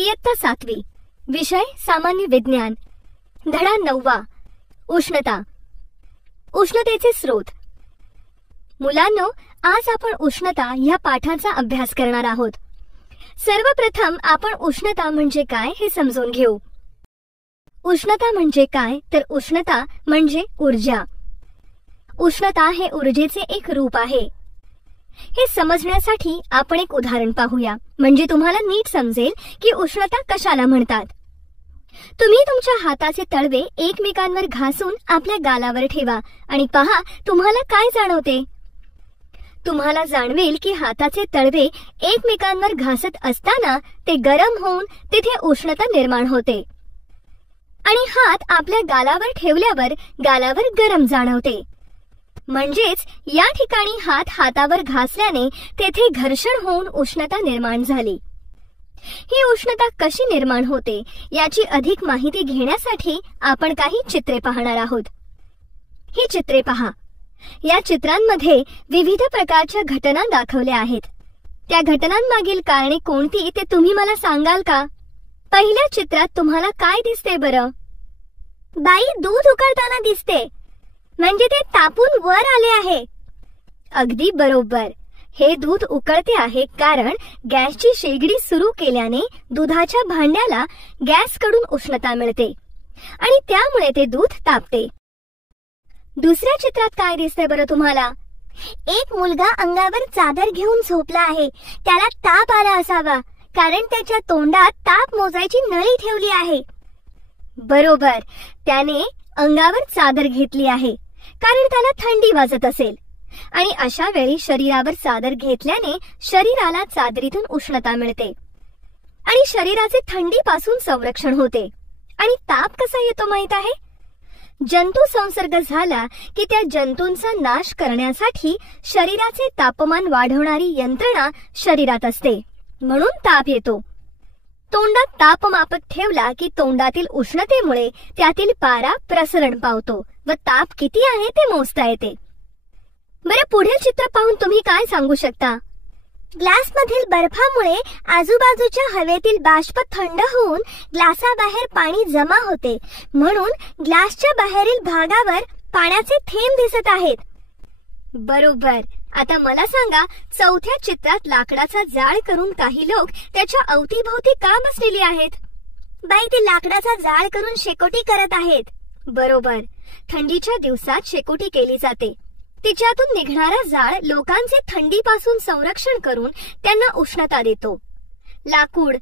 इयत्ता 7वी, विषय सामान्य विज्ञान, धडा 9वा, उष्णता. उष्णतेचे स्रोत. मुलांनो, आज आपण उष्णता ह्या पाठाचा अभ्यास करणार आहोत. सर्वप्रथम आपण उष्णता म्हणजे काय हे समजून घेऊ. उष्णता म्हणजे काय तर उष्णता म्हणजे ऊर्जा. उष्णता हे ऊर्जेचे एक रूप आहे. हे समजण्यासाठी आपण एक उदाहरण पाहूया, म्हणजे तुम्हाला नीट समजेल की उष्णता कशाला म्हणतात. तुम्ही तुमच्या हाताचे तळवे एकमेकांवर घासून आपल्या गालावर ठेवा आणि पहा तुम्हाला काय जाणवते. तुम्हाला जाणवेल की हाताचे तळवे एकमेकांवर घासत असताना ते गरम होऊन तिथे उष्णता निर्माण होते आणि हात आपल्या गालावर ठेवल्यावर गालावर गरम जाणवते. म्हणजेच या ठिकाणी हात हातावर घासल्याने तेथे घर्षण होऊन उष्णता निर्माण झाली. ही उष्णता कशी निर्माण होते याची अधिक माहिती घेण्यासाठी आपण काही चित्रे पाहणार आहोत. ही चित्रे पहा. या चित्रांमध्ये विविध प्रकारच्या घटना दाखवल्या आहेत. त्या घटनांमागील कारणे कोणती ते तुम्ही मला सांगाल का? पहिल्या चित्रात तुम्हाला काय दिसते बरं? बाई दूध उकळताना दिसते, म्हणजे ते तापून वर आले आहे. अगदी बरोबर. हे दूध उकळते आहे कारण गॅसची शेगडी सुरू केल्याने दुधाच्या भांड्याला गॅसकडून उष्णता मिळते आणि त्यामुळे ते दूध तापते. दुसऱ्या चित्रात काय दिसते बरं तुम्हाला? एक मुलगा अंगावर चादर घेऊन झोपला आहे. त्याला ताप आला असावा कारण त्याच्या तोंडात ताप मोजायची नळी ठेवली आहे. बरोबर. त्याने अंगावर चादर घेतली आहे कारण त्याला थंडी वाजत असेल आणि अशा वेळी शरीरावर चादर घेतल्याने शरीराला चादरीतून उष्णता मिळते आणि शरीराचे थंडीपासून संरक्षण होते. आणि ताप कसा येतो माहित आहे? जंतू संसर्ग झाला की त्या जंतूंचा नाश करण्यासाठी शरीराचे तापमान वाढवणारी यंत्रणा शरीरात असते, म्हणून ताप येतो. तोंडात तापमापक ठेवला की तोंडातील उष्णतेमुळे त्यातील पारा प्रसरण पावतो व ताप किती आहे ते मोजता येते. बरं, पुढील चित्र पाहून तुम्ही काय सांगू शकता? ग्लासमधील बर्फामुळे आजूबाजूच्या हवेतील बाष्प थंड होऊन ग्लासाबाहेर पाणी जमा होते, म्हणून ग्लासच्या बाहेरील भागावर पाण्याचे थेंब दिसत आहेत. बरोबर. आता मला सांगा, चौथ्या चित्रात लाकडाचा जाळ करून काही लोक त्याच्या अवतीभोवती का बसलेली आहेत? बाई, ते लाकडाचा जाळ करून शेकोटी करत आहेत. बरोबर. थंडीच्या दिवसात शेकोटी केली जाते. तिच्यातून निघणारा जाळ लोकांचे थंडीपासून संरक्षण करून त्यांना उष्णता देतो. लाकूड,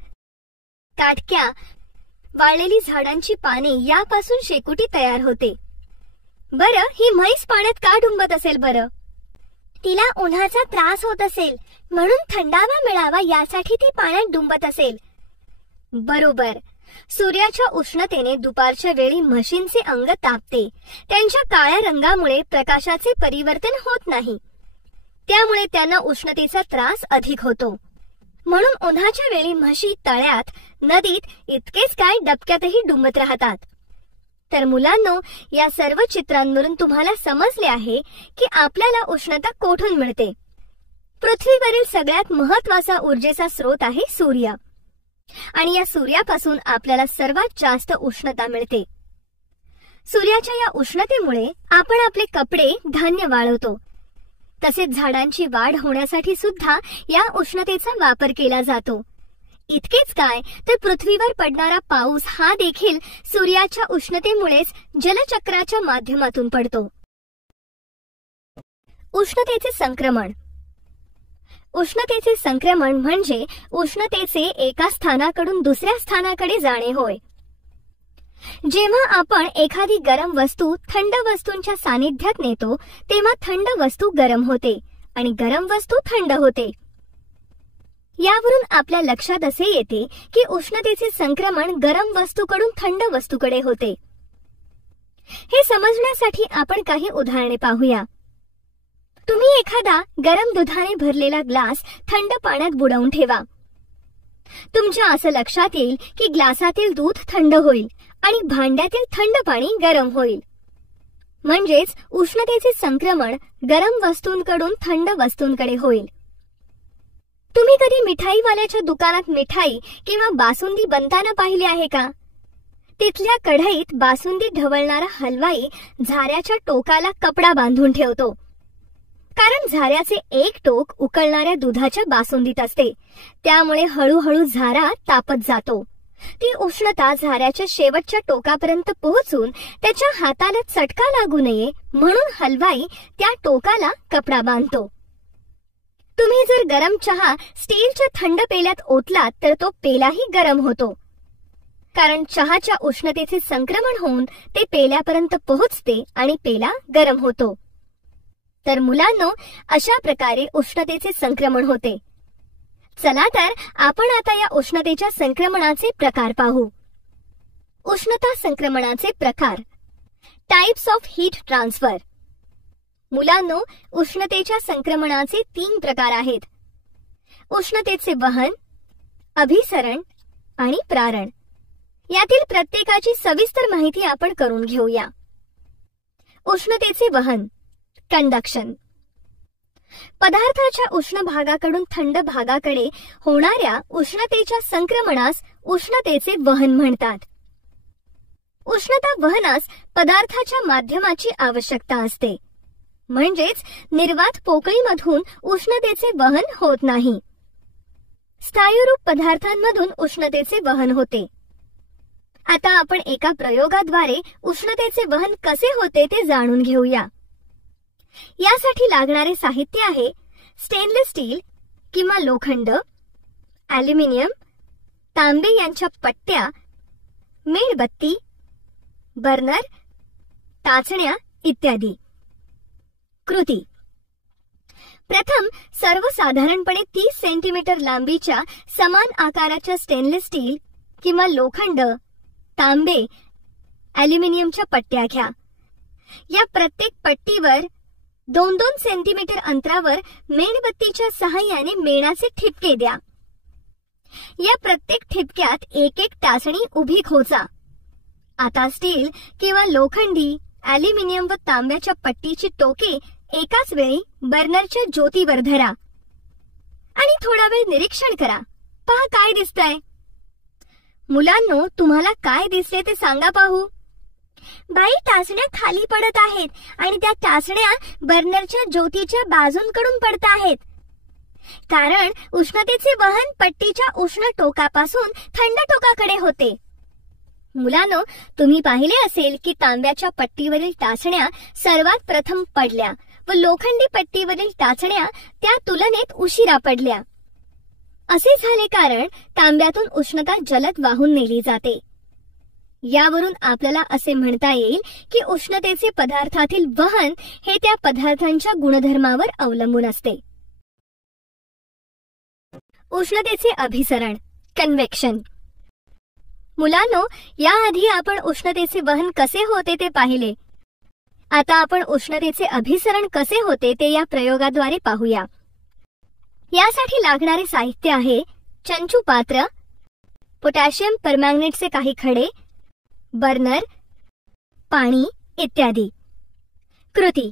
काटक्या, वाळलेली झाडांची पाने यापासून शेकोटी तयार होते. बरं, ही म्हैस पाण्यात का डुंबत असेल बरं? तिला उन्हाचा त्रास होत असेल, म्हणून थंडावा मिळावा यासाठी ती पाण्यात डुंबत असेल. बरोबर. सूर्याच्या उष्णतेने दुपारच्या वेळी म्हशींचे अंग तापते. त्यांच्या काळ्या रंगामुळे प्रकाशाचे परिवर्तन होत नाही, त्यामुळे त्यांना उष्णतेचा त्रास अधिक होतो. म्हणून उन्हाच्या वेळी म्हशी तळ्यात, नदीत, इतकेच काय डबक्यातही डुंबत राहतात. तर मुलांनो, या सर्व चित्रांवरून तुम्हाला समजले आहे की आपल्याला उष्णता कोठून मिळते. पृथ्वीवरील सगळ्यात महत्त्वाचा ऊर्जेचा स्रोत आहे सूर्य आणि या सूर्यापासून आपल्याला सर्वात जास्त उष्णता मिळते. सूर्याच्या या उष्णतेमुळे आपण आपले कपडे, धान्य वाळवतो. तसेच झाडांची वाढ होण्यासाठी सुद्धा या उष्णतेचा वापर केला जातो. इतकेच काय तर पृथ्वीवर पडणारा पाऊस हा देखील सूर्याच्या उष्णतेमुळेच जलचक्राच्या माध्यमातून पडतो. उष्णतेचे संक्रमण. उष्णतेचे संक्रमण म्हणजे उष्णतेचे एका स्थानाकडून दुसऱ्या स्थानाकडे जाणे होय. जेव्हा आपण एखादी गरम वस्तू थंड वस्तूंच्या सानिध्यात नेतो तेव्हा थंड वस्तू गरम होते आणि गरम वस्तू थंड होते. यावरून आपल्या लक्षात असे येते की उष्णतेचे संक्रमण गरम वस्तूकडून थंड वस्तूकडे होते. हे समजण्यासाठी आपण काही उदाहरणे पाहूया. तुम्ही एखादा गरम दुधाने भरलेला ग्लास थंड पाण्यात बुडवून ठेवा. तुमच्या असं लक्षात येईल की ग्लासातील दूध थंड होईल आणि भांड्यातील थंड पाणी गरम होईल. म्हणजेच उष्णतेचे संक्रमण गरम वस्तूंकडून थंड वस्तूंकडे होईल. तुम्ही कधी मिठाईवाल्याच्या दुकानात मिठाई किंवा बासुंदी बनताना पाहिली आहे का? तिथल्या कढईत बासुंदी ढवळणारा हलवाई झाऱ्याच्या टोकाला कपडा बांधून ठेवतो, कारण झाऱ्याचे एक टोक उकळणाऱ्या दुधाच्या बासुंदीत असते, त्यामुळे हळूहळू झारा तापत जातो. ती उष्णता झाऱ्याच्या शेवटच्या टोकापर्यंत पोहोचून त्याच्या हाताला चटका लागू नये म्हणून हलवाई त्या टोकाला कपडा बांधतो. तुम्ही जर गरम चहा स्टीलच्या थंड पेल्यात ओतलात तर तो पेलाही गरम होतो, कारण चहाच्या उष्णतेचे संक्रमण होऊन ते पेल्यापर्यंत पोहोचते आणि पेला गरम होतो. तर मुलांनो, अशा प्रकारे उष्णतेचे संक्रमण होते. चला तर आपण आता या उष्णतेच्या संक्रमणाचे प्रकार पाहू. उष्णता संक्रमणाचे प्रकार. Types of heat transfer. मुलांनो, उष्णतेच्या संक्रमणाचे 3 प्रकार आहेत. उष्णतेचे वहन, अभिसरण आणि प्रारण. यातील प्रत्येकाची सविस्तर माहिती आपण करून घेऊया. उष्णतेचे वहन, कंडक्शन. पदार्थाच्या उष्ण भागाकडून थंड भागाकडे होणाऱ्या उष्णतेच्या संक्रमणास उष्णतेचे वहन म्हणतात. उष्णता वहनास पदार्थाच्या माध्यमाची आवश्यकता असते, म्हणजेच निर्वात पोकळीमधून उष्णतेचे वहन होत नाही. स्थायूरूप पदार्थांमधून उष्णतेचे वहन होते. आता आपण एका प्रयोगाद्वारे उष्णतेचे वहन कसे होते ते जाणून घेऊया. यासाठी लागणारे साहित्य आहे स्टेनलेस स्टील किंवा लोखंड, ॲल्युमिनियम, तांबे यांच्या पट्ट्या, मेणबत्ती, बर्नर, टाचण्या इत्यादी. कृती. प्रथम सर्वसाधारणपणे 30 सेंटीमीटर लांबीच्या समान आकाराच्या स्टेनलेस स्टील किंवा लोखंड, तांबे, ॲल्युमिनियमच्या पट्ट्या घ्या. या प्रत्येक पट्टीवर 2-2 सेंटीमीटर अंतरावर मेणबत्तीच्या सहाय्याने मेणाचे ठिपके द्या. या प्रत्येक ठिपक्यात एक टाचणी उभी खोचा. आता स्टील किंवा लोखंडी, ॲल्युमिनियम व तांब्याच्या पट्टीची टोके एकाच वेळी बर्नरच्या ज्योतीवर धरा आणि थोडा वेळ निरीक्षण करा. पहा काय दिसतंय. मुलांनो, तुम्हाला काय दिसले ते सांगा पाहू. बाई, टाचण्या खाली पडत आहेत आणि त्या टाचण्या बर्नरच्या ज्योतीच्या बाजूंकडून पडत आहेत, कारण उष्णतेचे वहन पट्टीच्या उष्ण टोकापासून थंड टोकाकडे होते. मुलांनो, तुम्ही पाहिले असेल की तांब्याच्या पट्टीवरील टाचण्या सर्वात प्रथम पडल्या व लोखंडी पट्टीवरील टाचण्या त्या तुलनेत उशिरा पडल्या. असे झाले कारण तांब्यातून उष्णता जलद वाहून नेली जाते. यावरून आपल्याला असे म्हणता येईल की उष्णतेचे पदार्थातील वहन हे त्या पदार्थांच्या गुणधर्मावर अवलंबून असते. उष्णतेचे अभिसरण, कन्व्हेक्शन. मुलांनो, याआधी आपण उष्णतेचे वहन कसे होते ते पाहिले. आता आपण उष्णतेचे अभिसरण कसे होते ते या प्रयोगाद्वारे पाहूया. यासाठी लागणारे साहित्य आहे चंचू पात्र, पोटॅशियम परमॅंगनेटचे काही खडे, बर्नर, पाणी इत्यादी. कृती.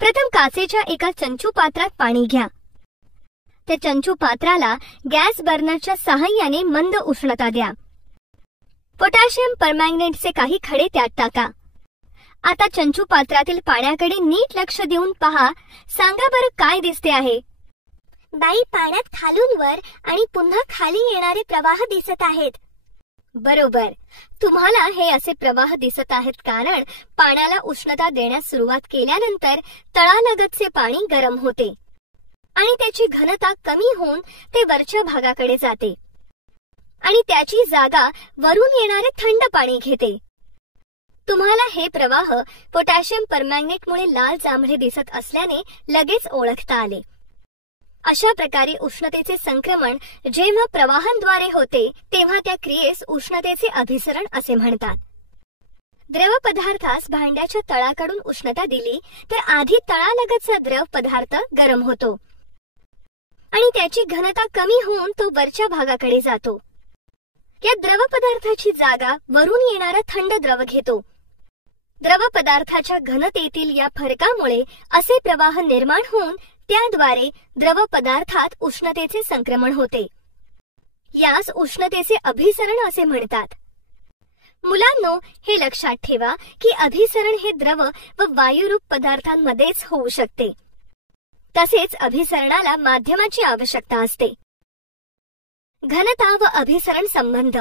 प्रथम काचेच्या एका चंचू पात्रात पाणी घ्या. त्या चंचू पात्राला गॅस बर्नरच्या सहाय्याने मंद उष्णता द्या. पोटॅशियम परमॅंगनेटचे काही खडे त्यात टाका. आता चंचू पात्रातील पाण्याकडे नीट लक्ष देऊन पहा. सांगा बरं काय दिसते आहे. बाई, पाण्यात खालून वर आणि पुन्हा खाली येणारे प्रवाह दिसत आहेत. बरोबर, तुम्हाला हे असे प्रवाह दिसत आहेत कारण पाण्याला उष्णता देण्यास सुरुवात केल्यानंतर तळालगतचे पाणी गरम होते आणि त्याची घनता कमी होऊन ते वरच्या भागाकडे जाते आणि त्याची जागा वरून येणारे थंड पाणी घेते. तुम्हाला हे प्रवाह पोटॅशियम परमॅंगनेटमुळे लाल जांभळे दिसत असल्याने लगेच ओळखता आले. अशा प्रकारे उष्णतेचे संक्रमण जेव्हा प्रवाहांद्वारे होते तेव्हा त्या क्रियेस उष्णतेचे अभिसरण असे म्हणतात. द्रव पदार्थास भांड्याच्या तळाकडून उष्णता दिली तर आधी तळालगतचा द्रव पदार्थ गरम होतो आणि त्याची घनता कमी होऊन तो वरच्या भागाकडे जातो. या द्रव पदार्थाची जागा वरून येणारा थंड द्रव घेतो. द्रव पदार्थाच्या घनतेतील या फरकामुळे असे प्रवाह निर्माण होऊन त्याद्वारे द्रव पदार्थात उष्णतेचे संक्रमण होते. यास उष्णतेचे अभिसरण असे म्हणतात. मुलांनो, हे लक्षात ठेवा की अभिसरण हे द्रव व वायुरूप पदार्थांमध्येच होऊ शकते. तसेच अभिसरणाला माध्यमाची आवश्यकता असते. घनता व अभिसरण संबंध.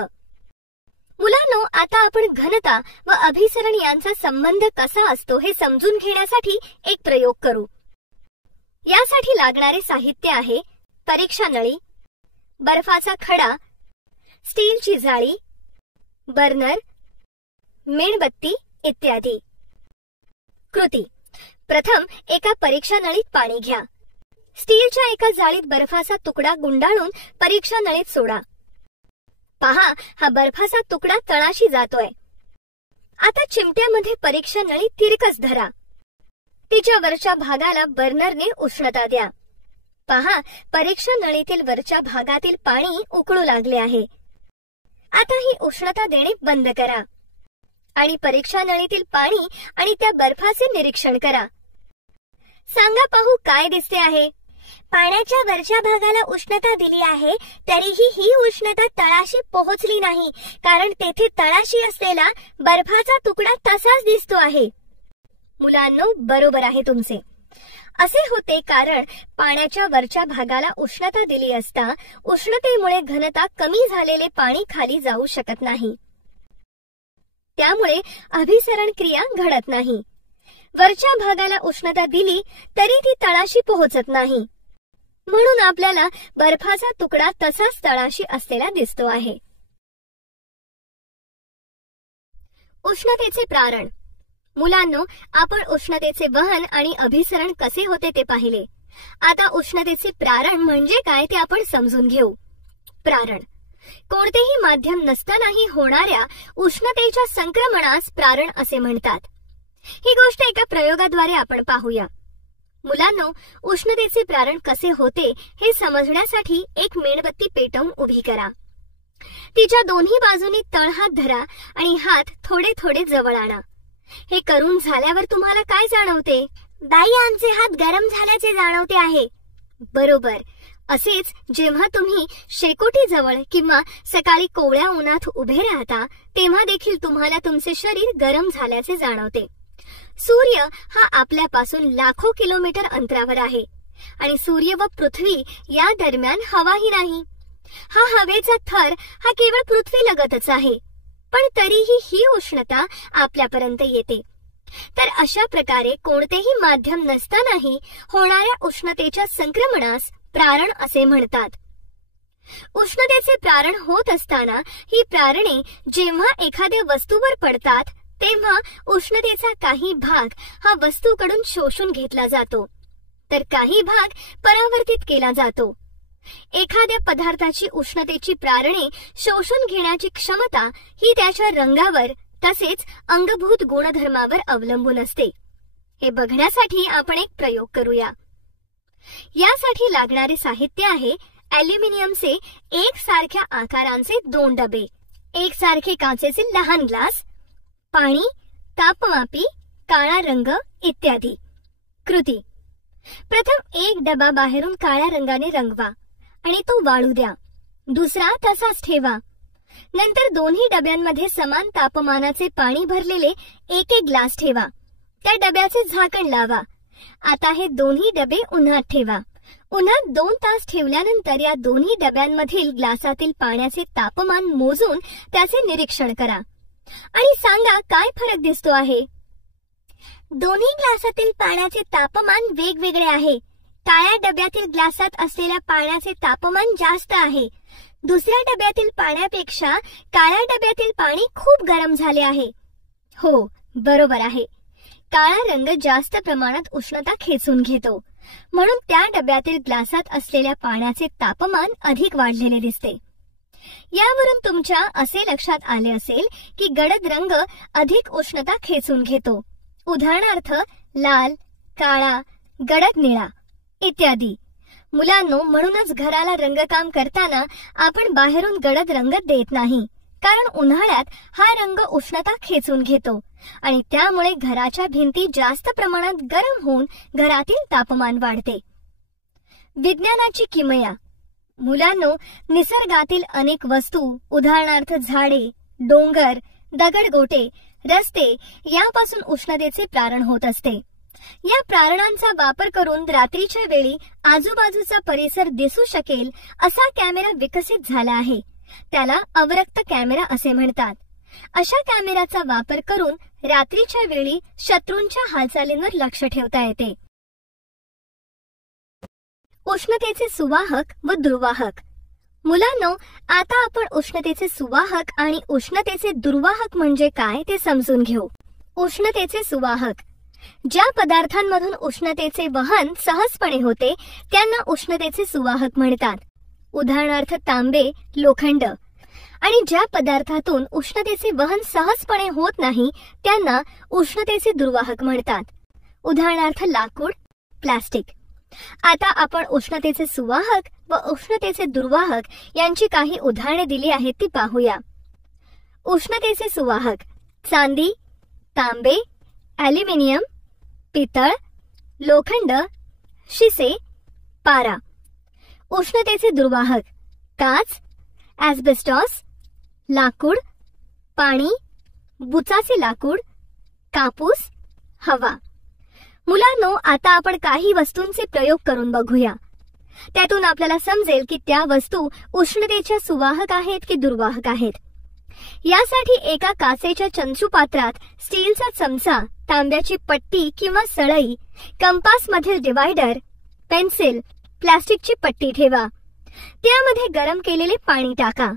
मुलांनो, आता आपण घनता व अभिसरण यांचा संबंध कसा असतो हे समजून घेण्यासाठी एक प्रयोग करू. यासाठी लागणारे साहित्य आहे परीक्षा नळी, बर्फाचा खडा, स्टीलची जाळी, बर्नर, मेणबत्ती इत्यादी. कृती. प्रथम एका परीक्षा नळीत पाणी घ्या. स्टीलच्या एका जाळीत बर्फाचा तुकडा गुंडाळून परीक्षा नळीत सोडा. पहा, हा बर्फाचा तुकडा तळाशी जातोय. आता चिमट्यामध्ये परीक्षा नळी तिरकस धरा. तिच्या वरच्या भागाला बर्नरने उष्णता द्या. पहा, परीक्षा नळीतील वरच्या भागातील पाणी उकळू लागले आहे. आता ही उष्णता देणे बंद करा आणि परीक्षा नळीतील पाणी आणि त्या बर्फाचे निरीक्षण करा. सांगा पाहू काय दिसते आहे. पाण्याच्या वरच्या भागाला उष्णता दिली आहे, तरीही ही उष्णता तळाशी पोहोचली नाही, कारण तेथे तळाशी असलेला बर्फाचा तुकडा तसाच दिसतो आहे. मुलांनो, बरोबर आहे तुमचे. असे होते कारण पाण्याच्या वरच्या भागाला उष्णता दिली असता उष्णतेमुळे घनता कमी झालेले पाणी खाली जाऊ शकत नाही. त्यामुळे अभिसरण क्रिया घडत नाही. वरच्या भागाला उष्णता दिली तरी ती तळाशी पोहोचत नाही, म्हणून आपल्याला बर्फाचा तुकडा तसाच तळाशी असलेला दिसतो आहे. उष्णतेचे प्रारण. मुलांनो, आपण उष्णतेचे वहन आणि अभिसरण कसे होते ते पाहिले. आता उष्णतेचे प्रारण म्हणजे काय ते आपण समजून घेऊ. प्रारण. कोणतेही माध्यम नसतानाही होणाऱ्या उष्णतेच्या संक्रमणास प्रारण असे म्हणतात. ही गोष्ट एका प्रयोगाद्वारे आपण पाहूया. मुलांनो, उष्णतेचे प्रारण कसे होते हे समजण्यासाठी एक मेणबत्ती पेटवून उभी करा. तिच्या दोन्ही बाजूनी तळहात धरा आणि हात थोडे थोडे जवळ आणा. हे करून झाल्यावर तुम्हाला काय जाणवते? बाई, आमचे हात गरम झाल्याचे जाणवते आहे. बरोबर. असेच जेव्हा तुम्ही शेकोटी जवळ किंवा सकाळी कोवळ्या उन्हात उभे राहता तेव्हा देखील तुम्हाला तुमचे शरीर गरम झाल्याचे जाणवते. सूर्य हा आपल्यापासून लाखो किलोमीटर अंतरावर आहे आणि सूर्य व पृथ्वी या दरम्यान हवाही नाही. हा हवेचा थर हा केवळ पृथ्वीलगतच आहे, पण तरीही ही उष्णता आपल्यापर्यंत येते. तर अशा प्रकारे कोणतेही माध्यम नसतानाही होणाऱ्या उष्णतेच्या संक्रमणास प्रारण असे म्हणतात. उष्णतेचे प्रारण होत असताना ही प्रारणे जेव्हा एखाद्या वस्तूवर पडतात तेव्हा उष्णतेचा काही भाग हा वस्तूकडून शोषून घेतला जातो, तर काही भाग परावर्तित केला जातो. एखाद्या पदार्थाची उष्णतेची प्रारणे शोषून घेण्याची क्षमता ही त्याच्या रंगावर तसेच अंगभूत गुणधर्मावर अवलंबून असते. हे बघण्यासाठी आपण एक प्रयोग करूया. यासाठी लागणारे साहित्य आहे ॲल्युमिनियमचे एकसारख्या आकारांचे 2 डबे, एकसारखे काचेचे लहान ग्लास, पाणी, तापमापी, काळा रंग इत्यादी. कृती. प्रथम एक डबा बाहेरून काळ्या रंगाने रंगवा आणि तो वाळू द्या. दुसरा तसाच ठेवा. नंतर दोन्ही डब्यांमध्ये समान तापमानाचे पाणी भरलेले एक एक ग्लास ठेवा. त्या डब्याचे झाकण लावा. आता हे दोन्ही डबे उन्हात ठेवा. उन्हात 2 तास ठेवल्यानंतर या दोन्ही डब्यांमधील ग्लासातील पाण्याचे तापमान मोजून त्याचे निरीक्षण करा आणि सांगा काय फरक दिसतो आहे. दोन्ही ग्लासातील पाण्याचे तापमान वेगवेगळे आहे. काळ्या डब्यातील ग्लासात असलेल्या पाण्याचे तापमान जास्त आहे. दुसऱ्या डब्यातील पाण्यापेक्षा काळ्या डब्यातील पाणी खूप गरम झाले आहे. हो, बरोबर आहे. काळा रंग जास्त प्रमाणात उष्णता खेचून घेतो, म्हणून त्या डब्यातील ग्लासात असलेल्या पाण्याचे तापमान अधिक वाढलेले दिसते. यावरून तुमच्या असे लक्षात आले असेल की गडद रंग अधिक उष्णता खेचून घेतो. उदाहरणार्थ लाल, काळा, गडद निळा इत्यादी. मुलांनो, म्हणूनच घराला रंगकाम करताना आपण बाहेरून गडद रंग देत नाही, कारण उन्हाळ्यात हा रंग उष्णता खेचून घेतो आणि त्यामुळे घराच्या भिंती जास्त प्रमाणात गरम होऊन घरातील तापमान वाढते. विज्ञानाची किमया. मुलांनो, निसर्गातील अनेक वस्तू, उदाहरणार्थ झाडे, डोंगर, दगडगोटे, रस्ते यापासून उष्णतेचे प्रारण होत असते. या प्रारणांचा वापर करून रात्रीच्या वेळी आजूबाजूचा परिसर दिसू शकेल असा कॅमेरा विकसित झाला आहे. त्याला अवरक्त कॅमेरा असे म्हणतात. अशा कॅमेऱ्याचा वापर करून रात्रीच्या वेळी शत्रूंच्या हालचालींवर लक्ष ठेवता येते. उष्णतेचे सुवाहक व दुर्वाहक. मुलांनो, आता आपण उष्णतेचे सुवाहक आणि उष्णतेचे दुर्वाहक म्हणजे काय ते समजून घेऊ. उष्णतेचे सुवाहक. ज्या पदार्थांमधून उष्णतेचे वहन सहजपणे होते त्यांना उष्णतेचे सुवाहक म्हणतात. उदाहरणार्थ तांबे, लोखंड. आणि ज्या पदार्थातून उष्णतेचे वहन सहजपणे होत नाही त्यांना उष्णतेचे दुर्वाहक म्हणतात. उदाहरणार्थ लाकूड, प्लास्टिक. आता आपण उष्णतेचे सुवाहक व उष्णतेचे दुर्वाहक यांची काही उदाहरणे दिली आहेत ती पाहूया. उष्णतेचे सुवाहक: चांदी, तांबे, ॲल्युमिनियम, पितळ, लोखंड, शिसे, पारा. उष्णतेचे दुर्वाहक: काच, ॲस्बेस्टॉस, लाकूड, पाणी, बुचाचे लाकूड, कापूस, हवा. मुलांनो, आता आपण काही वस्तूंचे प्रयोग करून बघूया. त्यातून आपल्याला समजेल की त्या वस्तू उष्णतेच्या सुवाहक आहेत की दुर्वाहक आहेत. यासाठी एका काचेच्या चंचू पात्रात स्टीलचा चमचा, तांब्याची पट्टी किंवा सळई, कंपासमधील डिवायडर, पेन्सिल, प्लास्टिकची पट्टी ठेवा. त्यामध्ये गरम केलेले पाणी टाका.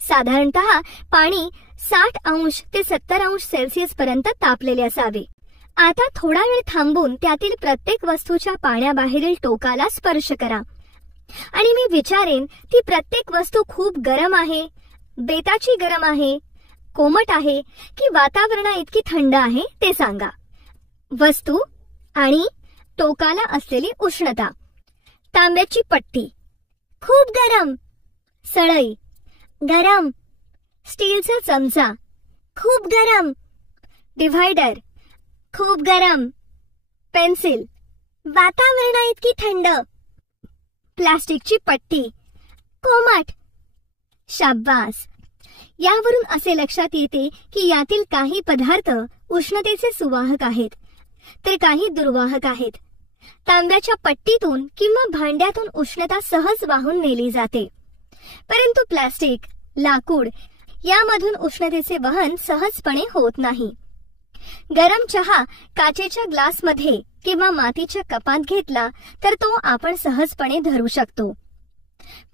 साधारणतः पाणी 60° ते 70° सेल्सिअस पर्यंत तापलेले असावे. आता थोडा वेळ थांबून त्यातील प्रत्येक वस्तूच्या पाण्याबाहेरील टोकाला स्पर्श करा आणि मी विचारेन ती प्रत्येक वस्तू खूप गरम आहे, बेताची गरम आहे, कोमट आहे की वातावरणा इतकी थंड आहे ते सांगा. वस्तू आणि टोकाला असलेली उष्णता. तांब्याची पट्टी: खूप गरम. सळई: गरम. स्टीलचा चमचा: खूप गरम. डिव्हायडर: खूप गरम. पेन्सिल: वातावरणा इतकी थंड. प्लास्टिकची पट्टी: कोमट. शाब्बास. यावरून असे लक्षात येते की यातील काही पदार्थ उष्णतेचे सुवाहक आहेत तर काही दुर्वाहक आहेत. तांब्याच्या पट्टीतून किंवा भांड्यातून उष्णता सहज वाहून नेली जाते, परंतु प्लास्टिक, लाकूड यामधून उष्णतेचे वहन सहजपणे होत नाही. गरम चहा काचेच्या ग्लासमध्ये किंवा मातीच्या कपात घेतला तर तो आपण सहजपणे धरू शकतो,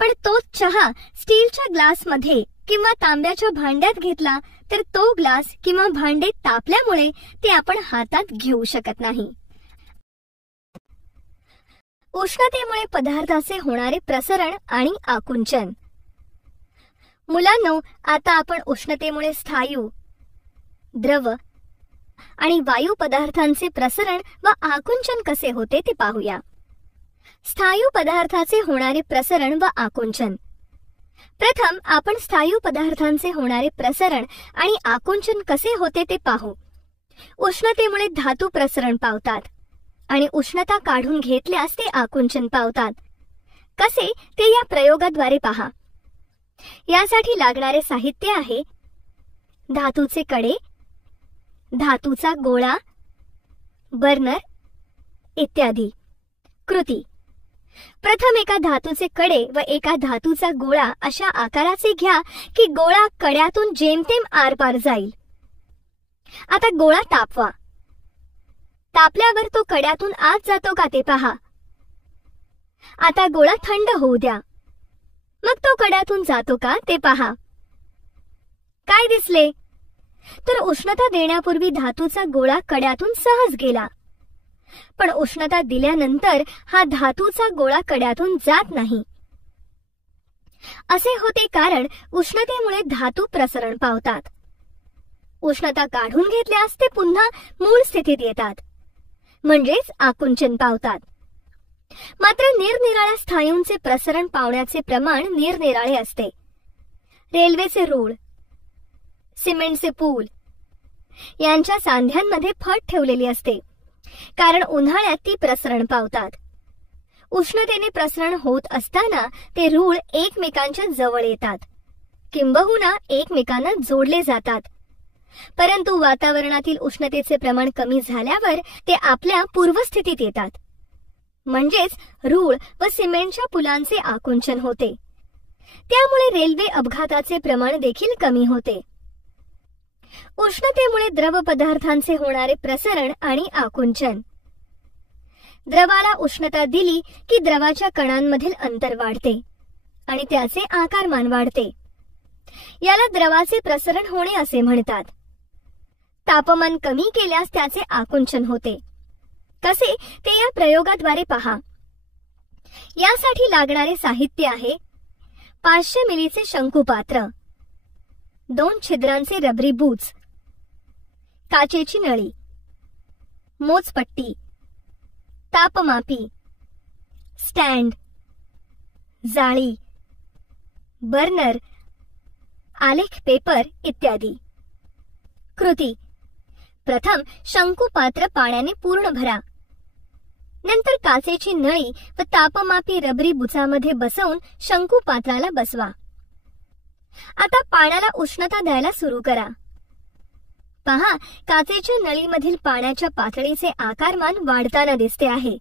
पण तोच चहा स्टीलच्या ग्लासमध्ये किंवा तांब्याच्या भांड्यात घेतला तर तो ग्लास किंवा भांडे तापल्यामुळे ते आपण हातात घेऊ शकत नाही. उष्णतेमुळे पदार्थाचे होणारे प्रसरण आणि आकुंचन. मुलांनो, आता आपण उष्णतेमुळे स्थायू, द्रव आणि वायू पदार्थांचे प्रसरण व आकुंचन कसे होते ते पाहूया. स्थायू पदार्थाचे होणारे प्रसरण व आकुंचन. प्रथम आपण स्थायू पदार्थांचे होणारे प्रसरण आणि आकुंचन कसे होते ते पाहू. उष्णतेमुळे धातू प्रसरण पावतात आणि उष्णता काढून घेतल्यास ते आकुंचन पावतात. कसे ते या प्रयोगाद्वारे पहा. यासाठी लागणारे साहित्य आहे धातूचे कडे, धातूचा गोळा, बर्नर इत्यादी. कृती. प्रथम एका धातूचे कडे व एका धातूचा गोळा अशा आकाराचे घ्या की गोळा कड्यातून जेमतेम आरपार जाईल. आता गोळा तापवा. तापल्यावर तो कड्यातून आत जातो का ते पहा. आता गोळा थंड होऊ द्या. मग तो कड्यातून जातो का ते पहा. काय दिसले? तर उष्णता देण्यापूर्वी धातूचा गोळा कड्यातून सहज गेला, पण उष्णता दिल्यानंतर हा धातूचा गोळा कड्यातून जात नाही. असे होते कारण उष्णतेमुळे धातू प्रसरण पावतात. उष्णता काढून घेतल्यास ते पुन्हा मूळ स्थितीत येतात, म्हणजेच आकुंचन पावतात. मात्र निरनिराळ्या स्थायूंचे प्रसरण पावण्याचे प्रमाण निरनिराळे असते. रेल्वेचे रूळ, सिमेंटचे पूल यांच्या सांध्यांमध्ये फट ठेवलेली असते, कारण उन्हाळ्यात ती प्रसरण पावतात. उष्णतेने प्रसरण होत असताना ते रूळ एकमेकांच्या जवळ येतात, किंबहुना एकमेकांना जोडले जातात. परंतु वातावरणातील उष्णतेचे प्रमाण कमी झाल्यावर ते आपल्या पूर्वस्थितीत येतात. म्हणजेच रूळ व सिमेंटच्या पुलांचे आकुंचन होते. त्यामुळे रेल्वे अपघाताचे प्रमाण देखील कमी होते. उष्णतेमुळे द्रव पदार्थांचे होणारे प्रसरण आणि आकुंचन. द्रवाला उष्णता दिली की द्रवाच्या कणांमधील अंतर वाढते आणि त्याचे आकारमान वाढते. याला द्रवाचे प्रसरण होणे असे म्हणतात. तापमान कमी केल्यास त्याचे आकुंचन होते. कसे ते या प्रयोगाद्वारे पहा. यासाठी लागणारे साहित्य आहे 500 मिलीचे शंकुपात्र, 2 छिद्रांचे रबरी बूट्स, काचेची नळी, मोजपट्टी, तापमापी, स्टँड, जाळी, बर्नर, आलेख पेपर इत्यादी. कृती: प्रथम शंकुपात्र पाण्याने पूर्ण भरा. नंतर काचेची नळी व तापमापी रबरी बुचामध्ये बसवून शंकुपात्राला बसवा. आता पाण्याला उष्णता द्यायला सुरू करा. पहा, काचेच्या नळीमधील पाण्याच्या पातळीचे आकारमान वाढताना दिसते आहे.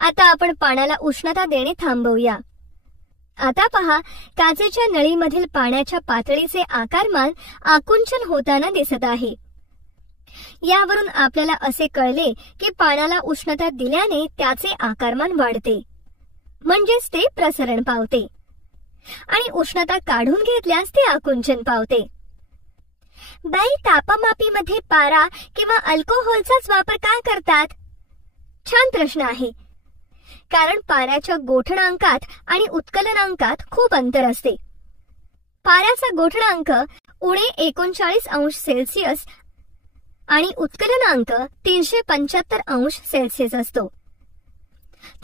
आता आपण पाण्याला उष्णता देणे थांबवूया. आता पहा, काचेच्या नळीमधील पाण्याच्या पातळीचे आकारमान आकुंचन होताना दिसत आहे. यावरून आपल्याला असे कळले की पाण्याला उष्णता दिल्याने त्याचे आकारमान वाढते, म्हणजेच ते प्रसरण पावते, आणि उष्णता काढून घेतल्यास ते आकुंचन पावते. बाई, तापमापीमध्ये पारा किंवा अल्कोहोलचाच वापर का करतात? छान प्रश्न आहे. कारण पाऱ्याच्या गोठणांकात आणि उत्कलनांकात खूप अंतर असते. पाऱ्याचा गोठणांक -39°C आणि उत्कलनांक 375°C असतो.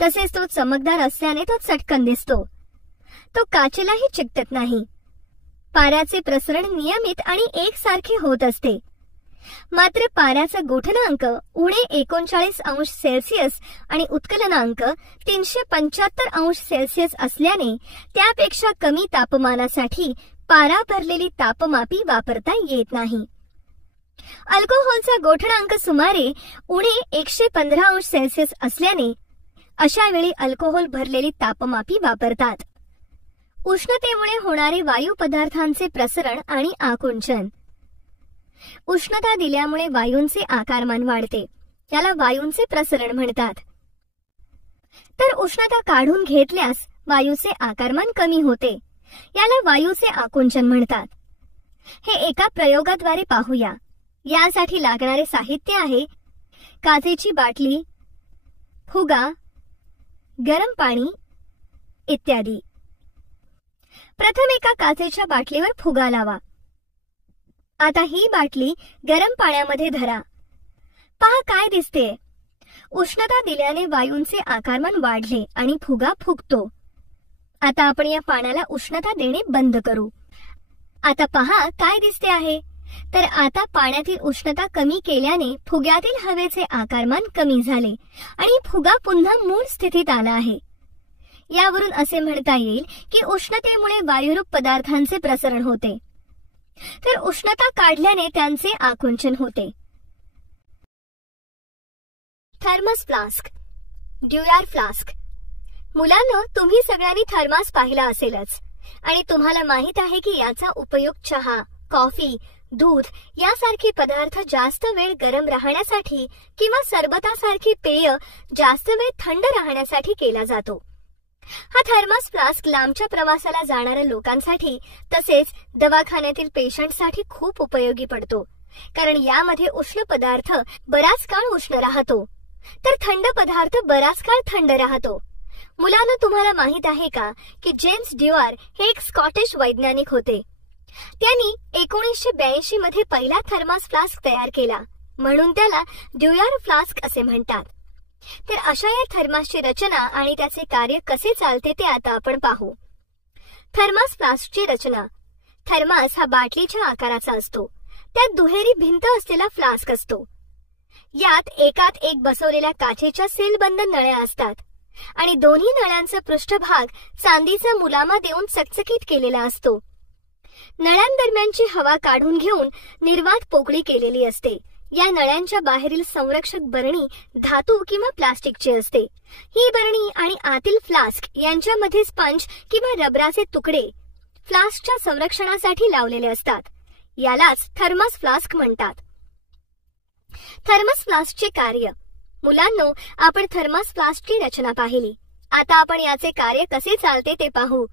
तसेच तो चमकदार असल्याने तो चटकन दिसतो. तो काचेलाही चिकटत नाही. पाऱ्याचे प्रसरण नियमित आणि एकसारखे होत असते. मात्र पाऱ्याचा गोठणांक -39°C आणि उत्कलनांक 375°C असल्याने त्यापेक्षा कमी तापमानासाठी पारा भरलेली तापमापी वापरता येत नाही. अल्कोहोलचा गोठणांक सुमारे -115°C असल्याने अशा वेळी अल्कोहोल भरलेली तापमापी वापरतात. उष्णतेमुळे होणारे वायू पदार्थांचे प्रसरण आणि आकुंचन. उष्णता दिल्यामुळे वायूंचे आकारमान वाढते. याला वायूंचे प्रसरण म्हणतात. तर उष्णता काढून घेतल्यास वायूचे आकारमान कमी होते. याला वायूचे आकुंचन म्हणतात. हे एका प्रयोगाद्वारे पाहूया. यासाठी लागणारे साहित्य आहे काचेची बाटली, फुगा, गरम पाणी इत्यादी. प्रथम एका काचेच्या बाटलीवर फुगा लावा. आता ही बाटली गरम पाण्यामध्ये धरा. पहा काय दिसते. उष्णता दिल्याने वायूंचे आकारमान वाढले आणि फुगा फुगतो. आता आपण या पाण्याला उष्णता देणे बंद करू. आता पहा काय दिसते आहे. तर आता पाण्यातील उष्णता कमी केल्याने फुग्यातील हवेचे आकारमान कमी झाले आणि फुगा पुन्हा मूळ स्थितीत आला आहे. यावरून असे म्हणता येईल की उष्णतेमुळे वायुरूप पदार्थांचे प्रसरण होते, तर उष्णता काढल्याने त्यांचे आकुंचन होते. Thermos flask, Dewar flask. मुलांनो, तुम्ही सगळ्यांनी थर्मास पाहिला असेलच आणि तुम्हाला माहित आहे की याचा उपयोग चहा, कॉफी, दूध यासारखे पदार्थ जास्त वेळ गरम राहण्यासाठी किंवा सरबतासारखी पेय जास्त वेळ थंड राहण्यासाठी केला जातो. हा थर्मस फ्लास्क लांबच्या प्रवासाला जाणाऱ्या लोकांसाठी तसेच दवाखान्यातील पेशंटसाठी खूप उपयोगी पडतो, कारण यामध्ये उष्ण पदार्थ बराच काळ उष्ण राहतो तर थंड पदार्थ बराच काळ थंड राहतो. मुलांना, तुम्हाला माहित आहे का की जेम्स ड्युआर हे एक स्कॉटिश वैज्ञानिक होते. त्यांनी 1982 मध्ये पहिला थर्मस फ्लास्क तयार केला, म्हणून त्याला ड्युयार फ्लास्क असे म्हणतात. तर अशा या थर्मासची रचना आणि त्याचे कार्य कसे चालते ते आता आपण पाहू. थर्मस फ्लास्कची रचना. थर्मास हा बाटलीच्या आकाराचा असतो. त्यात दुहेरी भिंत असलेला फ्लास्क असतो. यात एकात एक बसवलेल्या काचेच्या सीलबंद नळ्या असतात आणि दोन्ही नळ्यांचा पृष्ठभाग चांदीचा मुलामा देऊन चकचकीत केलेला असतो. नळ्यांदरम्यानची हवा काढून घेऊन निर्वात पोकळी केलेली असते. या नळ्यांच्या बाहेरील संरक्षक बरणी धातू किंवा प्लास्टिकची असते. ही बरणी आणि आतील फ्लास्क यांच्यामध्ये स्पंज किंवा रबराचे तुकडे फ्लास्कच्या संरक्षणासाठी लावलेले असतात. यालाच थर्मस फ्लास्क म्हणतात. थर्मस फ्लास्कचे कार्य. मुलांनो, आपण थर्मस फ्लास्कची रचना पाहिली. आता आपण याचे कार्य कसे चालते ते पाहू.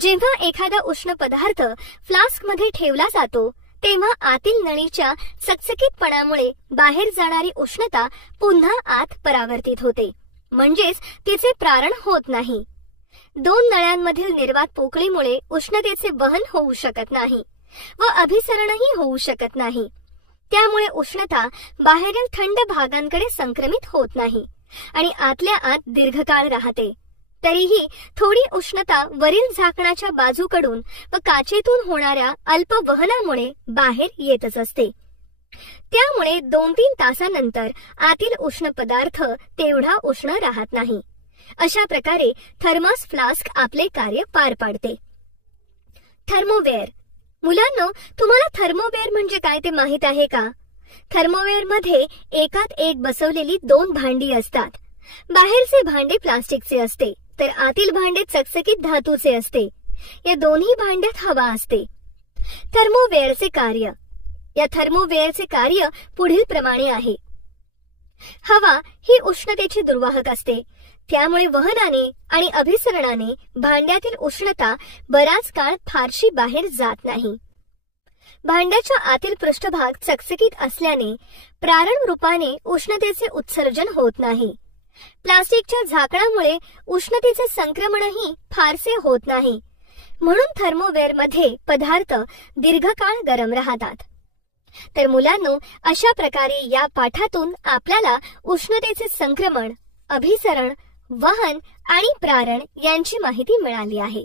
जेव्हा एखादा उष्ण पदार्थ फ्लास्कमध्ये ठेवला जातो तेव्हा आतील नळीच्या चकचकीतपणामुळे बाहेर जाणारी उष्णता पुन्हा आत परावर्तित होते, म्हणजेच तिचे प्रारण होत नाही. दोन नळ्यांमधील निर्वात पोकळीमुळे उष्णतेचे वहन होऊ शकत नाही व अभिसरणही होऊ शकत नाही. त्यामुळे उष्णता बाहेरील थंड भागांकडे संक्रमित होत नाही आणि आतल्या आत दीर्घकाळ राहते. तरीही थोडी उष्णता वरील झाकणाच्या बाजूकडून व काचेतून होणाऱ्या अल्प वहनामुळे बाहेर येतच असते. त्यामुळे 2-3 तासानंतर आतील उष्ण पदार्थ तेवढा उष्ण राहत नाही. अशा प्रकारे थर्मस फ्लास्क आपले कार्य पार पाडते. थर्मोवेअर. मुलांनो, तुम्हाला थर्मोवेअर म्हणजे काय ते माहित आहे का? थर्मोवेअर मध्ये एकात एक बसवलेली 2 भांडी असतात. बाहेरचे भांडे प्लास्टिकचे असते तर आतील भांडे चकचकीत धातूचे असते. या दोन्ही भांड्यात हवा असते. थर्मोवेअरचे कार्य. या थर्मोवेअरचे कार्य पुढील प्रमाणे आहे. हवा ही उष्णतेची दुर्वाहक असते. त्यामुळे वहनाने आणि अभिसरणाने भांड्यातील उष्णता बराच काळ फारशी बाहेर जात नाही. भांड्याच्या आतील पृष्ठभाग चकचकीत असल्याने प्रारण रूपाने उष्णतेचे उत्सर्जन होत नाही. प्लास्टिकच्या झाकणामुळे उष्णतेचे संक्रमणही फारसे होत नाही. म्हणून थर्मोवेअरमध्ये पदार्थ दीर्घकाळ गरम राहतात. तर मुलांनो, अशा प्रकारे या पाठातून आपल्याला उष्णतेचे संक्रमण, अभिसरण, वहन आणि प्रारण यांची माहिती मिळाली आहे.